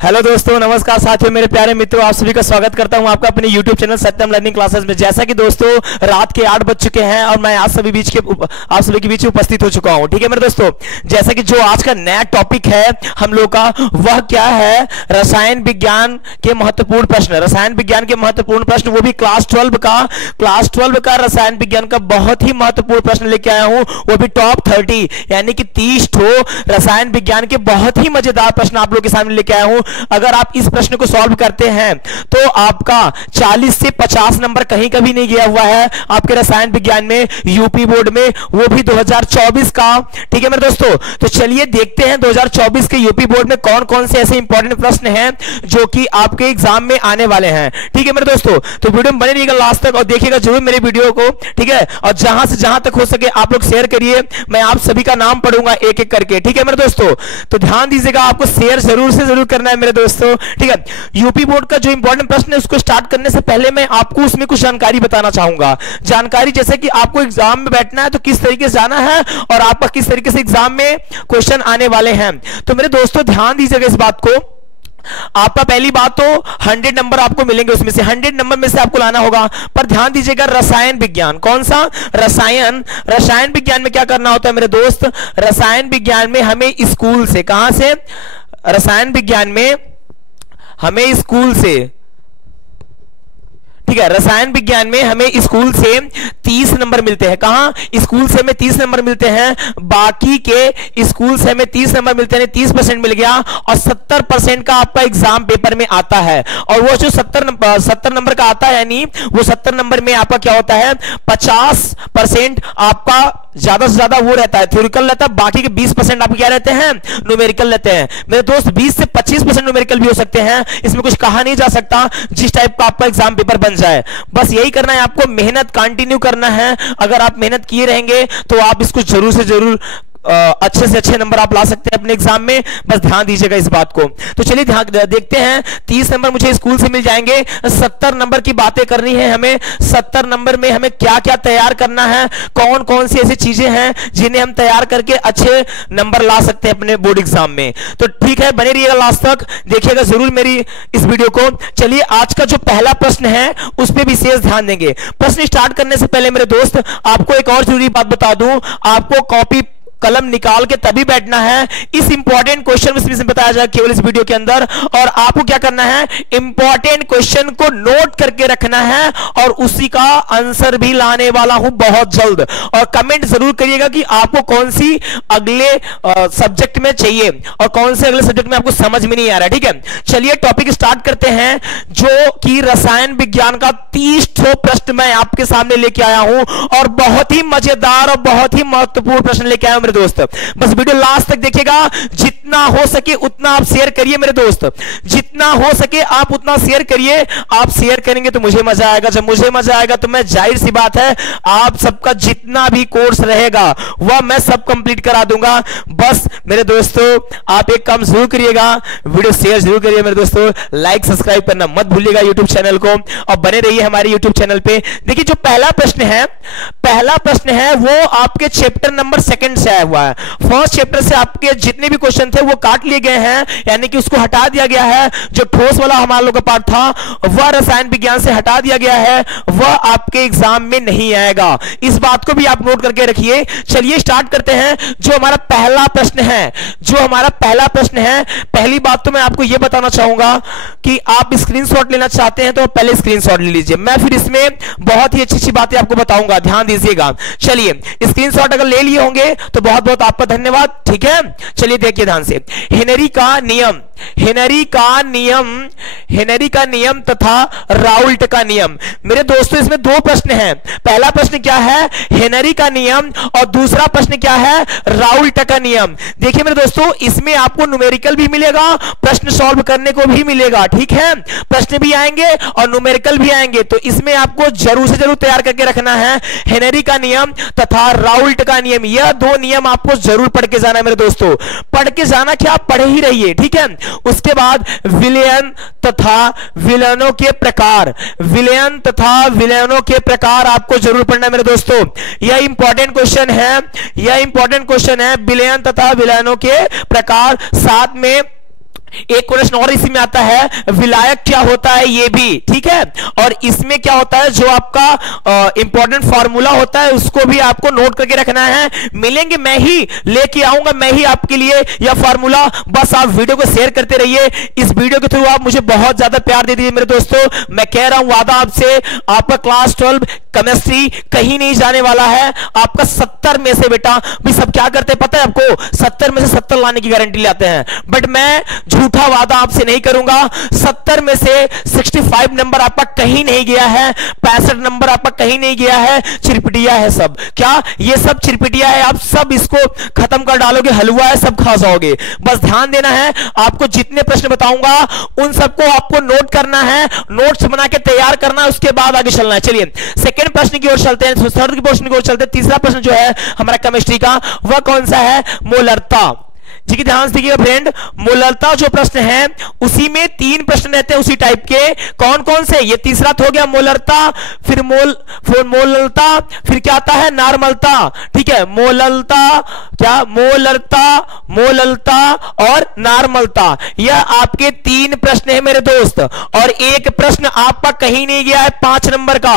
Hello दोस्तों, नमस्कार साथियों, मेरे प्यारे मित्रों, आप सभी का स्वागत करता हूं आपका अपने YouTube चैनल सत्यम लर्निंग क्लासेस में। जैसा कि दोस्तों रात के 8 बज चुके हैं और मैं आप सभी के बीच उपस्थित हो चुका हूं। ठीक है मेरे दोस्तों, जैसा कि जो आज का नया टॉपिक है हम लोग का, वह क्या है? रसायन विज्ञान के महत्वपूर्ण प्रश्न। रसायन विज्ञान के महत्वपूर्ण प्रश्न, वो भी क्लास 12 का रसायन विज्ञान का बहुत ही महत्वपूर्ण प्रश्न लेके आया हूं, वो भी टॉप 30 यानी कि 30 रसायन विज्ञान के बहुत ही मजेदार प्रश्न आप लोग के सामने लेके आया हूं। अगर आप इस प्रश्न को सॉल्व करते हैं तो आपका 40 से 50 नंबर कहीं का भी नहीं गया हुआ है आपके रसायन विज्ञान में, यूपी बोर्ड में, वो भी 2024 का। ठीक है मेरे दोस्तों, तो चलिए देखते हैं 2024 के यूपी बोर्ड में कौन कौन से ऐसे इंपॉर्टेंट प्रश्न हैं जो कि आपके एग्जाम में आने वाले हैं। ठीक है मेरे दोस्तों, तो वीडियो में बने रहिएगा लास्ट तक और देखिएगा जरूर मेरे वीडियो को। ठीक है, और जहां से जहां तक हो सके आप लोग शेयर करिए, मैं आप सभी का नाम पढ़ूंगा एक एक करके। ठीक है मेरे दोस्तों, तो ध्यान दीजिएगा, आपको शेयर जरूर से जरूर करना है मेरे दोस्तों। ठीक है, यूपी बोर्ड का जो इंपॉर्टेंट प्रश्न है उसको स्टार्ट करने से पहले मैं आपको उसमें कुछ जानकारी बताना चाहूंगा। जानकारी जैसे कि आपको एग्जाम में बैठना है तो किस तरीके से जाना है और आपका किस तरीके से एग्जाम में क्वेश्चन आने वाले हैं। तो मेरे दोस्तों ध्यान दीजिएगा इस बात को। आपका पहली बात तो 100 नंबर आपको मिलेंगे, उसमें से 100 नंबर में से आपको लाना होगा। पर ध्यान दीजिएगा, रसायन विज्ञान, कौन सा? रसायन विज्ञान में क्या करना होता है मेरे दोस्त? रसायन विज्ञान में हमें स्कूल से, कहां से? रसायन विज्ञान में हमें स्कूल से, ठीक है, रसायन विज्ञान में हमें स्कूल से 30 नंबर मिलते हैं। कहां? स्कूल से हमें 30 नंबर मिलते हैं, बाकी के स्कूल से हमें 30 नंबर मिलते हैं, 30% मिल गया और 70% का आपका एग्जाम पेपर में आता है। और वो जो 70 नंबर का आता है, यानी वो 70 नंबर में आपका क्या होता है? 50% आपका ज्यादा से ज्यादा वो रहता है थ्योरिकल रहता है, बाकी के 20% आपके क्या रहते हैं? न्यूमेरिकल रहते हैं। मेरे दोस्त 20 से 25% न्यूमेरिकल भी हो सकते हैं, इसमें कुछ कहा नहीं जा सकता, जिस टाइप का आपका एग्जाम पेपर बन जाए। बस यही करना है आपको, मेहनत कंटिन्यू करना है। अगर आप मेहनत किए रहेंगे तो आप इसको जरूर से जरूर अच्छे से अच्छे नंबर आप ला सकते हैं अपने एग्जाम में। बस ध्यान दीजिएगा इस बात को। तो चलिए देखते हैं, 30 नंबर मुझे स्कूल से मिल जाएंगे, 70 नंबर की बातें करनी है हमें। 70 नंबर में हमें क्या क्या तैयार करना है, कौन कौन सी ऐसी चीजें हैं जिन्हें हम तैयार करके अच्छे नंबर ला सकते हैं अपने बोर्ड एग्जाम में। तो ठीक है, बने रहिएगा लास्ट तक, देखिएगा जरूर मेरी इस वीडियो को। चलिए आज का जो पहला प्रश्न है उस पर विशेष ध्यान देंगे। प्रश्न स्टार्ट करने से पहले मेरे दोस्त आपको एक और जरूरी बात बता दूं, आपको कॉपी कलम निकाल के तभी बैठना है। इस इंपॉर्टेंट क्वेश्चन में बताया जाएगा केवल इस वीडियो के अंदर, और आपको क्या करना है? इंपॉर्टेंट क्वेश्चन को नोट करके रखना है और उसी का आंसर भी लाने वाला हूं बहुत जल्द। और कमेंट जरूर करिएगा कि आपको कौन सी अगले सब्जेक्ट में चाहिए और कौन से अगले सब्जेक्ट में आपको समझ में नहीं आ रहा है। ठीक है, चलिए टॉपिक स्टार्ट करते हैं, जो कि रसायन विज्ञान का 30 प्रश्न मैं आपके सामने लेके आया हूं और बहुत ही मजेदार और बहुत ही महत्वपूर्ण प्रश्न लेके आया हूं मेरे दोस्त। बस वीडियो लास्ट तक देखिएगा, जितना हो सके उतना आप शेयर करिए मेरे दोस्त, जितना हो सके आप उतना शेयर करिए। आप शेयर करेंगे तो मुझे मजा आएगा, जब मुझे मजा आएगा तो मैं, जाहिर सी बात है, आप सबका जितना भी कोर्स रहेगा वह मैं सब कंप्लीट करा दूंगा। बस मेरे दोस्तों आप एक काम जरूर करिएगा, वीडियो शेयर जरूर करिए मेरे दोस्तों, लाइक सब्सक्राइब करना मत भूलिएगा यूट्यूब चैनल को, और बने रहिए हमारे यूट्यूब चैनल पे। देखिए जो पहला प्रश्न है वो आपके चैप्टर नंबर 2 से आया हुआ है। फर्स्ट चैप्टर से आपके जितने भी क्वेश्चन थे वो काट लिए गए हैं, यानी कि उसको हटा दिया गया है। जो ठोस वाला हमारा लोग का पार्ट था वह रसायन विज्ञान से हटा दिया गया है, वह आपके एग्जाम में नहीं आएगा। इस बात को भी आप नोट करके रखिए। चलिए स्टार्ट करते हैं। जो हमारा पहला प्रश्न है, पहली बात तो मैं आपको यह बताना चाहूंगा कि आप स्क्रीनशॉट लेना चाहते हैं तो पहले स्क्रीनशॉट ले लीजिए, मैं फिर इसमें बहुत ही अच्छी बातें आपको बताऊंगा, ध्यान दीजिएगा। चलिए स्क्रीनशॉट अगर ले लिए होंगे तो बहुत बहुत आपका धन्यवाद। ठीक है, चलिए देखिए ध्यान से। हेनरी का नियम तथा राउल्ट का नियम। मेरे दोस्तों इसमें 2 प्रश्न हैं। पहला प्रश्न क्या है? हेनरी का नियम, और दूसरा प्रश्न क्या है? राउल्ट का नियम। देखिए मेरे दोस्तों, इसमें आपको न्यूमेरिकल भी मिलेगा, प्रश्न सॉल्व करने को भी मिलेगा। ठीक है, प्रश्न भी आएंगे और न्यूमेरिकल भी आएंगे, तो इसमें आपको जरूर से जरूर तैयार करके रखना है हेनरी का नियम तथा राउल्ट का नियम। यह 2 नियम आपको जरूर पढ़ के जाना है मेरे दोस्तों, पढ़ के जाना क्या, पढ़े ही रहिए। ठीक है, उसके बाद विलयन तथा विलयनों के प्रकार, आपको जरूर पढ़ना है मेरे दोस्तों। यह इंपॉर्टेंट क्वेश्चन है, विलयन तथा विलयनों के प्रकार। साथ में एक क्वेश्चन और इसी में आता है, विलायक क्या होता है, ये भी ठीक है। और इसमें क्या होता है, जो आपका इंपॉर्टेंट फार्मूला होता है उसको भी आपको नोट करके रखना है। मिलेंगे, मैं ही लेके आऊंगा, मैं ही आपके लिए यह फार्मूला। बस आप वीडियो को शेयर करते रहिए। इस वीडियो के थ्रू आप मुझे बहुत ज्यादा प्यार दे दीजिए मेरे दोस्तों। मैं कह रहा हूं वादा आपसे, आपका क्लास 12 केमिस्ट्री कहीं नहीं जाने वाला है। आपका 70 में से बेटा भी सब क्या करते हैं पता है आपको, 70 में से 70 लाने की गारंटी लाते हैं। बट मैं झूठा वादा आपसे नहीं करूंगा। 70 में से 65 नंबर आपका कहीं नहीं गया है, 65 नंबर आपका कहीं नहीं गया है, चिरपिटिया है सब। क्या ये सब चिरपिटिया है? आप सब इसको खत्म कर डालोगे, हलवा है, सब खा जाओगे। बस ध्यान देना है, आपको जितने प्रश्न बताऊंगा उन सबको आपको नोट करना है, नोट्स बना के तैयार करना है, उसके बाद आगे चलना है। चलिए सेकेंड प्रश्न की ओर चलते हैं, थर्ड प्रश्न की ओर चलते हैं। तीसरा प्रश्न जो है हमारा केमिस्ट्री का, वह कौन सा है? मोलरता। जी की ध्यान से देखिएगा फ्रेंड, मोलरता जो प्रश्न है उसी में 3 प्रश्न रहते हैं उसी टाइप के। कौन कौन से? ये तीसरा तो हो गया मोलरता, फिर मोललता, फिर क्या आता है? नॉर्मलता। ठीक है, मोललता, क्या मोलरता, मोललता और नॉर्मलता, यह आपके 3 प्रश्न है मेरे दोस्त। और एक प्रश्न आपका कहीं नहीं गया है 5 नंबर का।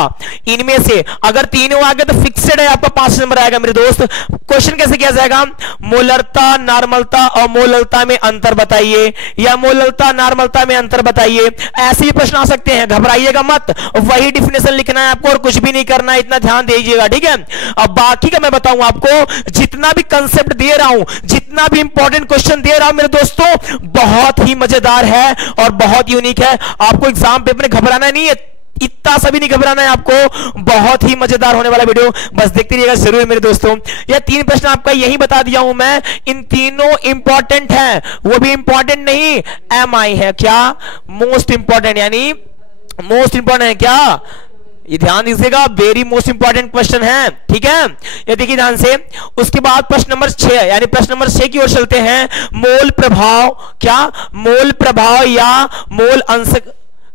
इनमें से अगर तीनों आ गए तो फिक्सेड है आपका 5 नंबर आएगा मेरे दोस्त। क्वेश्चन कैसे किया जाएगा? मोलरता, नॉर्मलता और मोललता में अंतर बताइए, या मोललता नॉर्मलता में अंतर बताइए। ऐसे ही प्रश्न आ सकते हैं, घबराइएगा मत, वही डिफिनेशन लिखना है आपको और कुछ भी नहीं करना है, इतना ध्यान दीजिएगा। ठीक है, अब बाकी का मैं बताऊं आपको, जितना भी कंसेप्ट दे रहा हूं, जितना भी इंपॉर्टेंट क्वेश्चन दे रहा हूं मेरे दोस्तों, बहुत ही मजेदार है और बहुत यूनिक है। आपको एग्जाम पेपर में घबराना नहीं है, इतना सा भी नहीं घबराना है आपको। बहुत ही मजेदार होने वाला वीडियो, बस देखते रहिएगा जरूर मेरे दोस्तों। यह 3 प्रश्न आपका यही बता दिया हूं मैं, इन तीनों इंपॉर्टेंट हैं, वो भी इंपॉर्टेंट नहीं MI है, क्या मोस्ट इंपॉर्टेंट, यानी मोस्ट इंपॉर्टेंट है क्या? ये ध्यान दीजिएगा, वेरी मोस्ट इंपॉर्टेंट क्वेश्चन है। ठीक है, ये देखिए ध्यान से। उसके बाद प्रश्न नंबर 6, यानी प्रश्न नंबर 6 की ओर चलते हैं। मोल प्रभाव, क्या मोल प्रभाव या मोल अंश,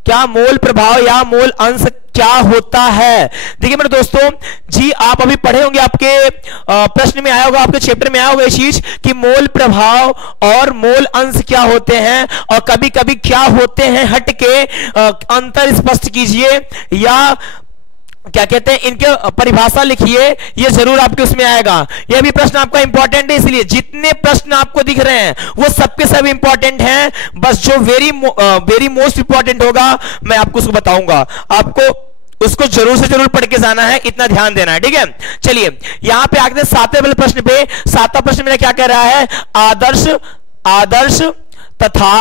क्या मोल प्रभाव या मोल अंश क्या होता है? देखिए मेरे दोस्तों जी, आप अभी पढ़े होंगे, आपके प्रश्न में आया होगा, आपके चैप्टर में आया होगा ये चीज कि मोल प्रभाव और मोल अंश क्या होते हैं और कभी कभी क्या होते हैं, हट के अंतर स्पष्ट कीजिए, या क्या कहते हैं इनके परिभाषा लिखिए, ये जरूर आपके उसमें आएगा। यह भी प्रश्न आपका इंपॉर्टेंट है, इसलिए जितने प्रश्न आपको दिख रहे हैं वो सबके सब इंपॉर्टेंट हैं। बस जो वेरी मोस्ट इंपॉर्टेंट होगा मैं आपको उसको बताऊंगा, आपको उसको जरूर से जरूर पढ़ के जाना है, इतना ध्यान देना है। ठीक है, चलिए यहां पे आगे 7वें वाले प्रश्न पे। 7वां प्रश्न मेरा क्या कह रहा है? आदर्श तथा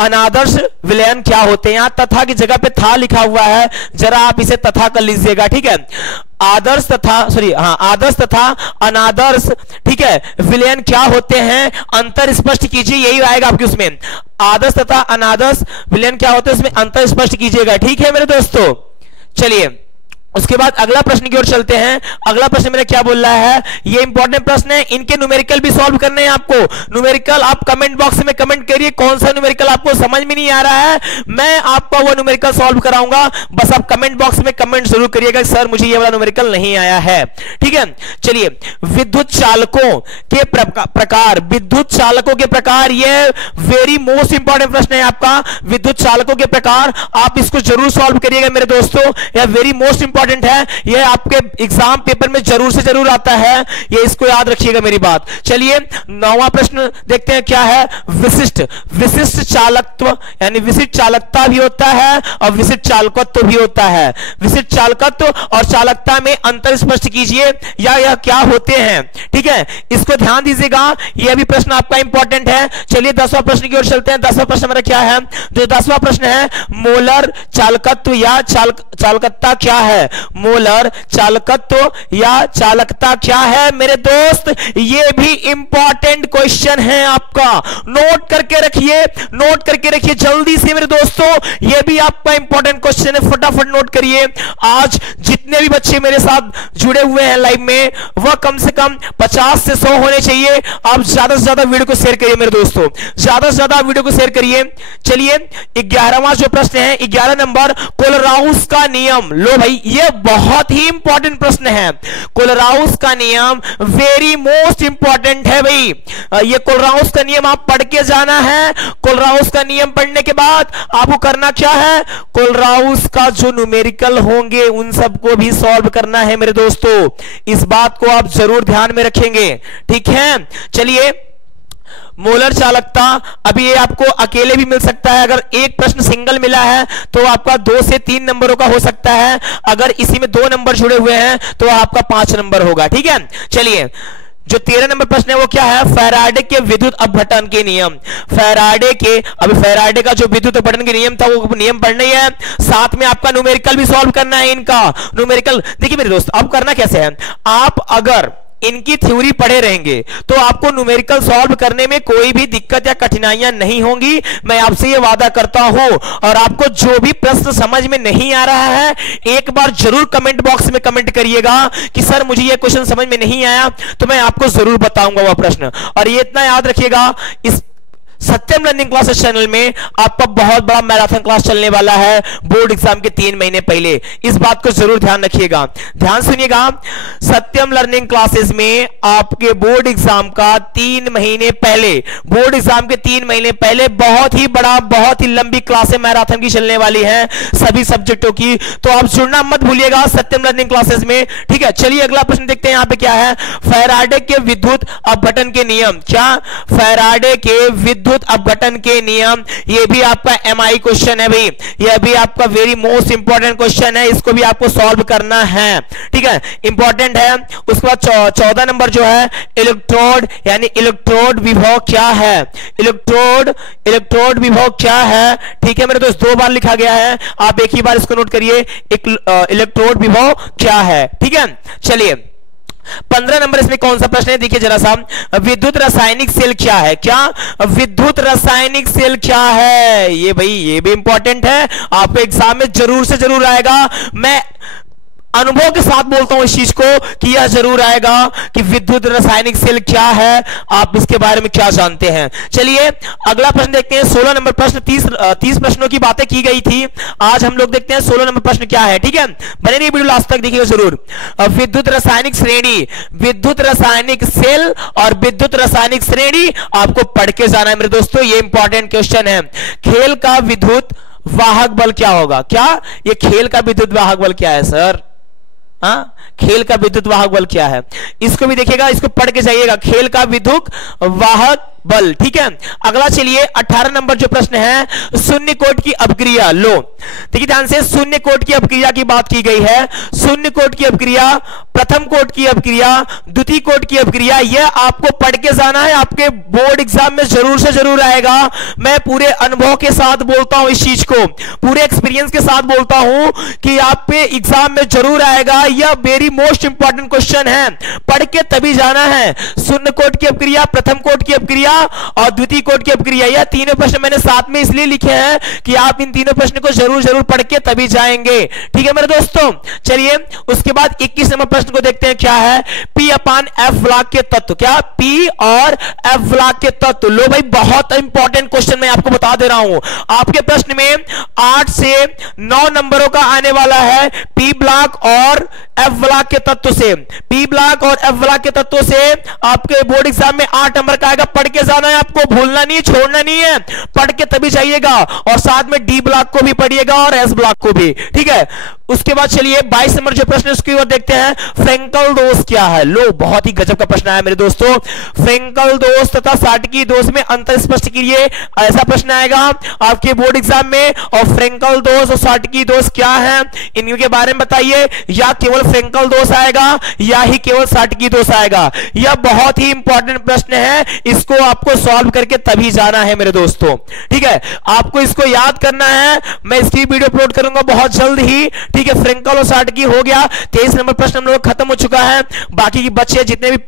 अनादर्श विलयन क्या होते हैं? यहां तथा की जगह पे था लिखा हुआ है, जरा आप इसे तथा कर लीजिएगा। ठीक है, आदर्श तथा अनादर्श, ठीक है, विलयन क्या होते हैं, अंतर स्पष्ट कीजिए, यही आएगा आपके उसमें। आदर्श तथा अनादर्श विलयन क्या होते हैं, उसमें अंतर स्पष्ट कीजिएगा। ठीक है मेरे दोस्तों, चलिए उसके बाद अगला प्रश्न की ओर चलते हैं। अगला प्रश्न मेरा क्या बोल रहा है? ये इंपॉर्टेंट प्रश्न है, इनके न्यूमेरिकल भी सॉल्व करने हैं आपको। न्यूमेरिकल आप कमेंट बॉक्स में कमेंट करिए, कौन सा न्यूमेरिकल आपको समझ में नहीं आ रहा है, मैं आपको वो न्यूमेरिकल सॉल्व कराऊंगा। बस आप कमेंट बॉक्स में कमेंट जरूर करिएगा, सर मुझे ये वाला न्यूमेरिकल नहीं आया है। ठीक है, चलिए विद्युत चालकों के प्रकार, विद्युत चालकों के प्रकार, ये वेरी मोस्ट इंपॉर्टेंट प्रश्न है आपका। विद्युत चालकों के प्रकार, आप इसको जरूर सॉल्व करिएगा मेरे दोस्तों, यह वेरी मोस्ट इंपॉर्टेंट है, यह आपके एग्जाम पेपर में जरूर से जरूर आता है, ये इसको याद रखिएगा मेरी बात। चलिए 9वां प्रश्न देखते हैं क्या है? विशिष्ट चालकत्व, यानी विशिष्ट चालकता भी होता है और विशिष्ट चालकत्व भी होता है। विशिष्ट चालकत्व और चालकता में अंतर स्पष्ट कीजिए, या यह क्या होते हैं। ठीक है, इसको ध्यान दीजिएगा, यह भी प्रश्न आपका इंपॉर्टेंट है। चलिए 10वां प्रश्न की ओर चलते हैं। 10वां प्रश्न मेरा क्या है? जो 10वां प्रश्न है, मोलर चालकत्व या चालकता क्या है? मोलर चालकत्व या चालकता क्या है मेरे दोस्त? ये भी इंपॉर्टेंट क्वेश्चन है आपका, नोट करके रखिए, नोट करके रखिए जल्दी से मेरे दोस्तों, ये भी आपका इंपॉर्टेंट क्वेश्चन है, फटाफट नोट करिए। आज जितने भी बच्चे मेरे साथ जुड़े हुए हैं लाइव में, वह कम से कम 50 से 100 होने चाहिए। आप ज्यादा से ज्यादा वीडियो को शेयर करिए मेरे दोस्तों, ज्यादा से ज्यादा वीडियो को शेयर करिए। चलिए 11वां जो प्रश्न है, 11 नंबर, कोलराउस का नियम। लो भाई, ये यह बहुत ही इंपॉर्टेंट प्रश्न है। कोलराउस का नियम वेरी मोस्ट इंपॉर्टेंट है भाई। ये कोलराउस का नियम आप पढ़ के जाना है। कोलराउस का नियम पढ़ने के बाद आपको करना क्या है, कोलराउस का जो न्यूमेरिकल होंगे उन सबको भी सॉल्व करना है मेरे दोस्तों। इस बात को आप जरूर ध्यान में रखेंगे, ठीक है। चलिए, मोलर चालकता, अभी ये आपको अकेले भी मिल सकता है। अगर एक प्रश्न सिंगल मिला है तो आपका 2 से 3 नंबरों का हो सकता है। अगर इसी में 2 नंबर जुड़े हुए हैं तो आपका 5 नंबर होगा, ठीक है। चलिए, जो 13 नंबर प्रश्न है वो क्या है, फैराडे के विद्युत अपघटन के नियम। फैराडे का जो विद्युत अपघटन के नियम था वो नियम पढ़ना ही है, साथ में आपका न्यूमेरिकल भी सॉल्व करना है। इनका न्यूमेरिकल देखिए मेरे दोस्त, अब करना कैसे है, आप अगर इनकी थ्योरी पढ़े रहेंगे तो आपको न्यूमेरिकल सॉल्व करने में कोई भी दिक्कत या कठिनाइयां नहीं होंगी, मैं आपसे ये वादा करता हूं। और आपको जो भी प्रश्न समझ में नहीं आ रहा है, एक बार जरूर कमेंट बॉक्स में कमेंट करिएगा कि सर मुझे ये क्वेश्चन समझ में नहीं आया, तो मैं आपको जरूर बताऊंगा वह प्रश्न। और ये इतना याद रखिएगा, इस सत्यम लर्निंग क्लासेस चैनल में आपका बहुत बड़ा मैराथन क्लास चलने वाला है बोर्ड एग्जाम के 3 महीने पहले। इस बात को जरूर ध्यान रखिएगा, ध्यान सुनिएगा। सत्यम लर्निंग क्लासेस में आपके बोर्ड एग्जाम का 3 महीने पहले, बोर्ड एग्जाम के 3 महीने पहले बहुत ही बड़ा, बहुत ही लंबी क्लासें मैराथन की चलने वाली है सभी सब्जेक्टों की। तो आप जुड़ना मत भूलिएगा सत्यम लर्निंग क्लासेस में, ठीक है। चलिए अगला प्रश्न देखते हैं, यहां पे क्या है, फैराडे के विद्युत अपघटन के नियम। क्या, फैराडे के विद्युत अपघटन के नियम, ये भी आपका एमआई क्वेश्चन है भाई, यह भी आपका वेरी मोस्ट इंपॉर्टेंट क्वेश्चन है, इसको भी आपको सॉल्व करना है, ठीक है, इंपॉर्टेंट है। उसके बाद 14 नंबर जो है, इलेक्ट्रोड यानी इलेक्ट्रोड विभव क्या है, इलेक्ट्रोड विभव क्या है, ठीक है मेरे दोस्त, 2 बार लिखा गया है, आप एक ही बार इसको नोट करिए, इलेक्ट्रोड विभव क्या है, ठीक है। चलिए 15 नंबर इसमें कौन सा प्रश्न है, देखिए जरा सा, विद्युत रासायनिक सेल क्या है। क्या, विद्युत रासायनिक सेल क्या है, ये भाई ये भी इंपॉर्टेंट है, आपको एग्जाम में जरूर से जरूर आएगा। मैं अनुभव के साथ बोलता हूं इस चीज को कि यह जरूर आएगा कि विद्युत रासायनिक सेल क्या है, आप इसके बारे में क्या जानते हैं। चलिए अगला प्रश्न देखते हैं, 16 नंबर प्रश्न। 30 प्रश्नों की बातें की गई थी, आज हम लोग देखते हैं 16 नंबर प्रश्न क्या है, ठीक है। बने रहिए वीडियो लास्ट तक, देखिएगा जरूर। विद्युत रासायनिक श्रेणी, विद्युत रासायनिक सेल और विद्युत रासायनिक श्रेणी आपको पढ़ के जाना है मेरे दोस्तों, ये इंपॉर्टेंट क्वेश्चन है। खेल का विद्युत वाहक बल क्या होगा। क्या, ये खेल का विद्युत वाहक बल क्या है सर, हाँ, खेल का विद्युत वाहक बल क्या है, इसको भी देखिएगा, इसको पढ़ के जाइएगा, खेल का विद्युत वाहक बल, ठीक है। अगला चलिए 18 नंबर जो प्रश्न है, शून्य कोट की अपक्रिया। लो देखिए ध्यान से, शून्य कोट की अपक्रिया की बात की गई है। शून्य कोट की अपक्रिया, प्रथम कोट की अपक्रिया, द्वितीय कोट की अपक्रिया, यह आपको पढ़ के जाना है, आपके बोर्ड एग्जाम में जरूर से जरूर आएगा। मैं पूरे अनुभव के साथ बोलता हूं इस चीज को, पूरे एक्सपीरियंस के साथ बोलता हूं कि आप पे एग्जाम में जरूर आएगा। यह वेरी मोस्ट इंपॉर्टेंट क्वेश्चन है, पढ़ के तभी जाना है। शून्य कोट की अपक्रिया, प्रथम कोट की अपक्रिया और द्वितीय कोट की अपक्रिया, यह तीनों प्रश्न मैंने साथ में इसलिए लिखे हैं कि आप इन तीनों प्रश्न को जरूर जरूर पढ़ के तभी जाएंगे, ठीक है मेरे दोस्तों। चलिए उसके बाद 21 नंबर प्रश्न को देखते हैं, क्या है, P अपान F ब्लॉक के तत्व। क्या, P और F ब्लॉक के तत्व। लो भाई बहुत इंपॉर्टेंट क्वेश्चन मैं आपको बता दे रहा हूं, आपके प्रश्न में 8 से 9 नंबरों का आने वाला है, P ब्लॉक और F ब्लॉक के तत्व से। P ब्लॉक और F ब्लॉक के तत्व से आपके बोर्ड एग्जाम में 8 नंबर का आएगा, पढ़ के जाना है आपको, भूलना नहीं, छोड़ना नहीं है, पढ़ के तभी जाइएगा। और साथ में डी ब्लॉक को भी पढ़िएगा और एस ब्लॉक को भी, ठीक है। उसके बाद चलिए 22 नंबर जो प्रश्न है उसकी ओर देखते हैं, फ्रेंकल दोष क्या है। लो बहुत ही गजब का प्रश्न आया मेरे दोस्तों, फ्रेंकल दोष तथा साटकी दोष में अंतर स्पष्ट कीजिए, ऐसा प्रश्न आएगा आपके बोर्ड एग्जाम में। और फ्रेंकल दोष और साटकी दोष क्या है, इनके बारे में बताइए, या केवल फ्रेंकल दोष आएगा या ही केवल साटकी दोष आएगा। यह बहुत ही इंपॉर्टेंट प्रश्न है, इसको आपको सॉल्व करके तभी जाना है मेरे दोस्तों, ठीक है। आपको इसको याद करना है, मैं इसकी वीडियो अपलोड करूंगा बहुत जल्द ही, ठीक है। फ्रेंकल और साटकी हो गया, 23 नंबर प्रश्न हम लोग खत्म हो चुका है। बाकी की बच्चे जितने भी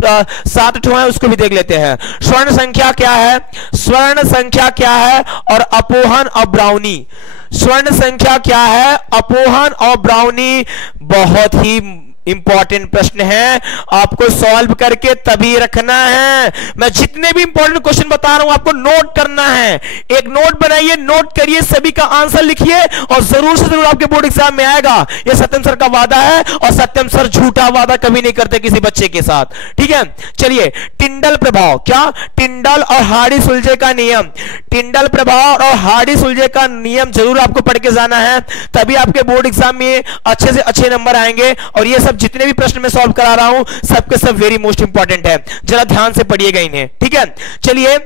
7-8 हैं उसको भी देख लेते हैं। स्वर्ण संख्या क्या है, स्वर्ण संख्या क्या है और अपोहन और ब्राउनी। स्वर्ण संख्या क्या है, अपोहन और ब्राउनी बहुत ही इंपॉर्टेंट प्रश्न है, आपको सॉल्व करके तभी रखना है। मैं जितने भी इंपॉर्टेंट क्वेश्चन बता रहा हूं आपको नोट करना है। एक नोट बनाइए, नोट करिए, सभी का आंसर लिखिए और जरूर से जरूर आपके बोर्ड एग्जाम में आएगा। यह सत्यम सर का वादा है और सत्यम सर झूठा वादा कभी नहीं करते किसी बच्चे के साथ, ठीक है। चलिए, टिंडल प्रभाव, क्या टिंडल और हार्डी सुलझे का नियम, टिंडल प्रभाव और हार्डी सुलझे का नियम जरूर आपको पढ़ के जाना है, तभी आपके बोर्ड एग्जाम में अच्छे से अच्छे नंबर आएंगे। और ये सब जितने भी प्रश्न मैं सॉल्व करा रहा हूं सबके सब वेरी मोस्ट इंपॉर्टेंट है, जरा ध्यान से पढ़िएगा इन्हें, ठीक है। चलिए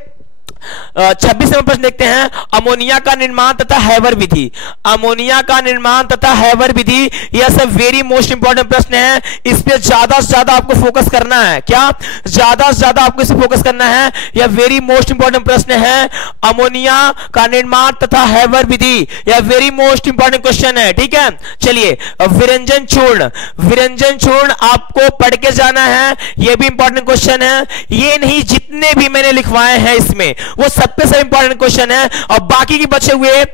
26 नंबर प्रश्न देखते हैं, अमोनिया का निर्माण तथा हैवर विधि, अमोनिया का निर्माण तथा हैवर विधि, यह सब वेरी मोस्ट इंपॉर्टेंट प्रश्न है। इस पे ज्यादा से ज्यादा आपको फोकस करना है, क्या ज्यादा से ज्यादा आपको इस पे फोकस करना है, यह वेरी मोस्ट इंपॉर्टेंट प्रश्न है। अमोनिया का निर्माण तथा हैवर विधि, यह वेरी मोस्ट इंपॉर्टेंट क्वेश्चन है, ठीक है। चलिए, विरंजन चूर्ण, विरंजन चूर्ण आपको पढ़ के जाना है, यह भी इंपॉर्टेंट क्वेश्चन है। ये नहीं, जितने भी मैंने लिखवाए हैं इसमें वो सब पे सब इंपॉर्टेंट क्वेश्चन है, और बाकी के बचे हुए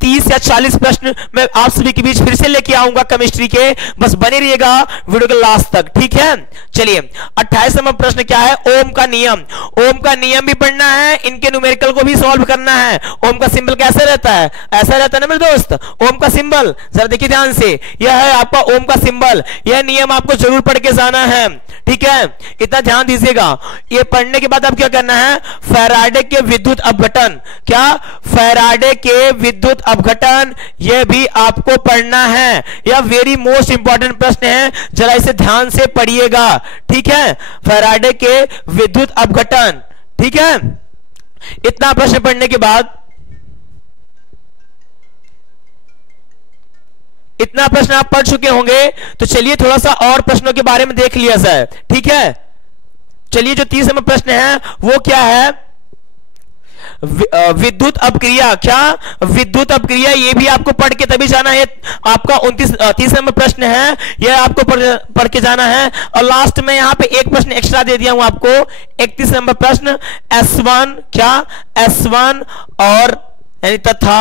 30 या 40 प्रश्न मैं आप सभी के बीच फिर से लेके आऊंगा केमिस्ट्री के, बस बने रहिएगा वीडियो के लास्ट तक, ठीक है। चलिए 28 नंबर प्रश्न क्या है, ओम का नियम, ओम का नियम भी पढ़ना है, इनके न्यूमेरिकल को भी सॉल्व करना है। ओम का सिंबल कैसे रहता है, ऐसा रहता है ना मेरे दोस्त, ओम का सिंबल जरा देखिए ध्यान से, यह है आपका ओम का सिंबल, यह नियम आपको जरूर पढ़ के जाना है, ठीक है, इतना ध्यान दीजिएगा। ये पढ़ने के बाद आप क्या करना है, फैराडे के विद्युत अपघटन, क्या फैराडे के विद्युत अपघटन, यह भी आपको पढ़ना है, यह वेरी मोस्ट इंपॉर्टेंट प्रश्न है, जरा इसे ध्यान से पढ़िएगा, ठीक है। फैराडे के विद्युत अपघटन, ठीक है। इतना प्रश्न पढ़ने के बाद, इतना प्रश्न आप पढ़ चुके होंगे, तो चलिए थोड़ा सा और प्रश्नों के बारे में देख लिया जाए, ठीक है। चलिए जो 30 नंबर प्रश्न है वो क्या है, विद्युत अपक्रिया, क्या विद्युत अपक्रिया, ये भी आपको पढ़ के तभी जाना है। आपका 30 नंबर प्रश्न है, यह आपको पढ़ के जाना है। और लास्ट में यहां पे एक प्रश्न एक्स्ट्रा दे दिया हूं आपको, 31 नंबर प्रश्न, S1, क्या S1 और यानी तथा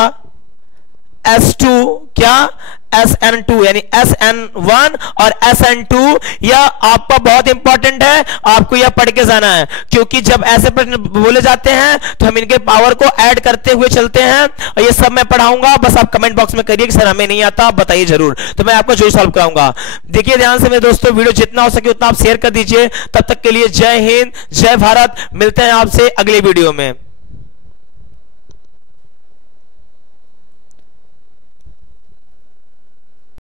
S2, क्या SN2 यानी SN1 और SN2, यह आपका बहुत इंपॉर्टेंट है, आपको यह पढ़ के जाना है, क्योंकि जब ऐसे प्रश्न बोले जाते हैं तो हम इनके पावर को ऐड करते हुए चलते हैं, और ये सब मैं पढ़ाऊंगा, बस आप कमेंट बॉक्स में करिए कि सर हमें नहीं आता, आप बताइए जरूर, तो मैं आपको जरूर सॉल्व कराऊंगा। देखिए ध्यान से मेरे दोस्तों, वीडियो जितना हो सके उतना आप शेयर कर दीजिए। तब तक के लिए जय हिंद, जय भारत, मिलते हैं आपसे अगले वीडियो में।